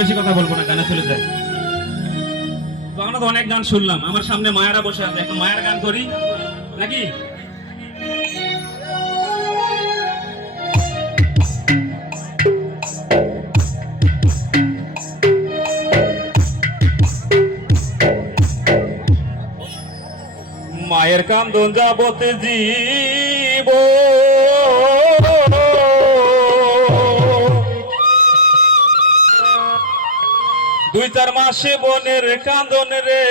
বেশি কথা বলবো না, গানে চলে যায়। তো আমরা তো অনেক গান শুনলাম, আমার সামনে মায়েরা বসে আছে, একটা মায়ের গান করি নাকি? মায়ের কান্দন যাবতে জীব, দুই চার মাসে বনের কান্দন রে,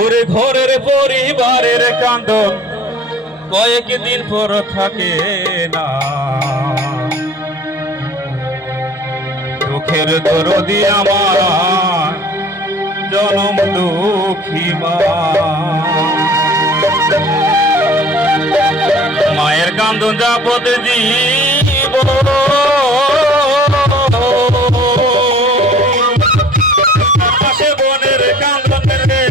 ওরে ঘরের পরিবারের কান্দন কয়েকদিন পর থাকে না। দুঃখের দরদি আমার জনম দুঃখী মা, মায়ের কান্দন যাবতে জীব, বনের কান্দন রে,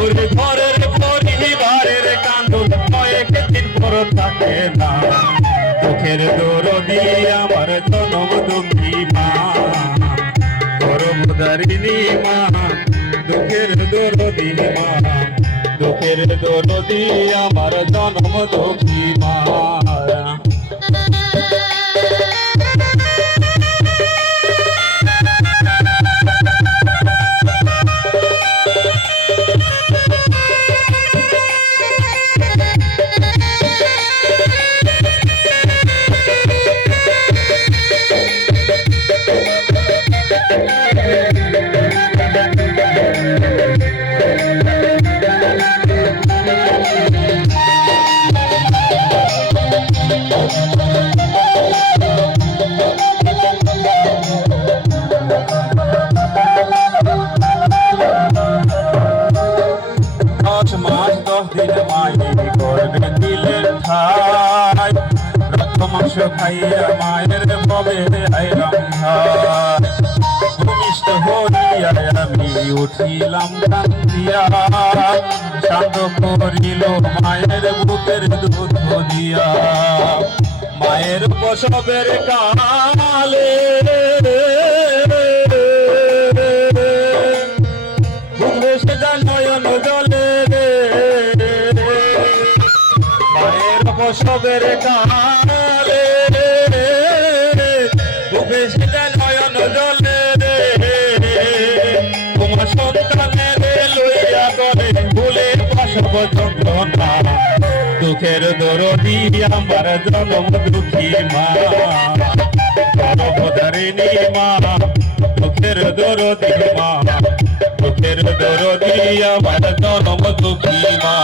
ওরে ঘরের পরিবারের কান্দন কয়েকদিন পর থাকে না। দুঃখের দরদি আমার জনম দুঃখী মা, গর্ভধারিণী মা, দুঃখের দরদি মা, দুঃখের দরদি আমার জনম দুঃখী মা। মাংস খাইয়া মায়ের ববে আইলাম ভাই, ভূমিষ্ঠ হইয়া আমি উঠিলাম কান্দিয়া, শান্ত করিল মায়ের বুকের দুধ দিয়া। মায়ের প্রসবের কালে বুক ভেসে যায় নয়ন জলে রে, মায়ের প্রসবের কালে বুক ভেসে যায় নয়ন জলে রে, তোমার সন্তানের লইয়া করে ভুলে প্রসব যন্ত্রণা। দুঃখের দরদি আমার জনম দুঃখী মা, গর্ভধারিণী মা, দুঃখের দরদি মা, দুঃখের দরদি আমার জনম দুঃখী মা।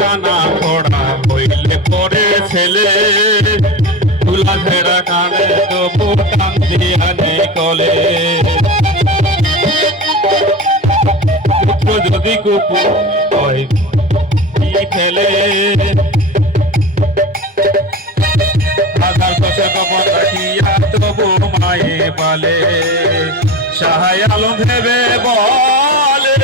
কানা খোড়া হইলে পরে ছেলে, তুলা ঝেড়া কানে তবু টান দিয়া নেই কলে, পুত্র যদি কুকুর হয় কি ফেলে, হাজার দশে কবর রাখিয়া তবু মায়ে বলে, সাহায় আলম ভেবে বলে,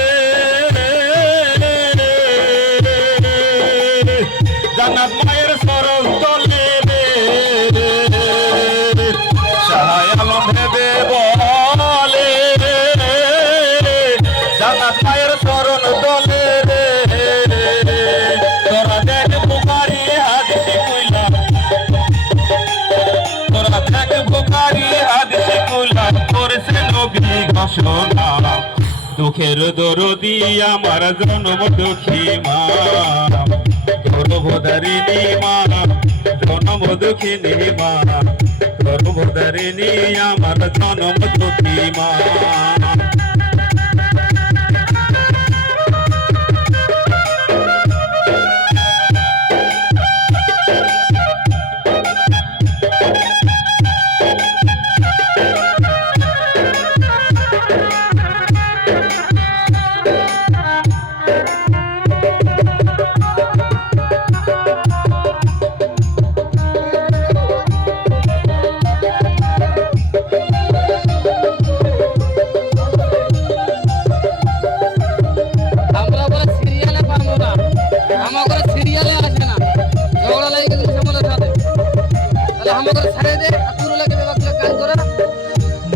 জান্নাত মায়ের শরণ তলে রে, সাহায় আলম ভেবে বলে, জান্নাত মায়ের শরণ তলে রে, তোরা দেখ বুখারী হাদিসে কইলা, তোরা দেখ বুখারী হাদিসে কইলা, করেছে নবী ঘোষণা। দুঃখের দরদি আমার জনম দুঃখী মা, গর্ভধারিণী মা, জনম দুঃখিনী মা, গর্ভধারিণী আমার জনম দুঃখী মা।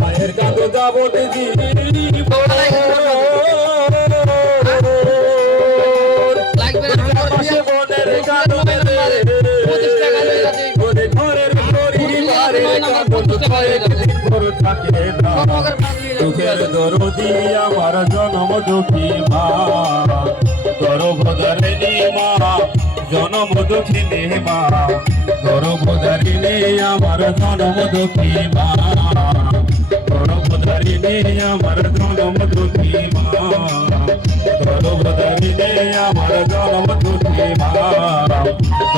মায়ের কাঁদো যাবতে দুঃখের দরদি আমার জনম দুঃখী মা, গর্ভধারিণী মা জনম দুঃখিনী মা, গর্ভধারিণী আমার জনম দুঃখী মা, গর্ভধারিণী আমার জনম দুঃখী মা, গর্ভধারিণী আমার জনম দুঃখী মা,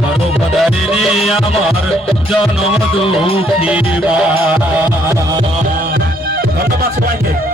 গর্ভধারিণী আমার জনম দুঃখী মা। ধন্যবাদ সবাইকে।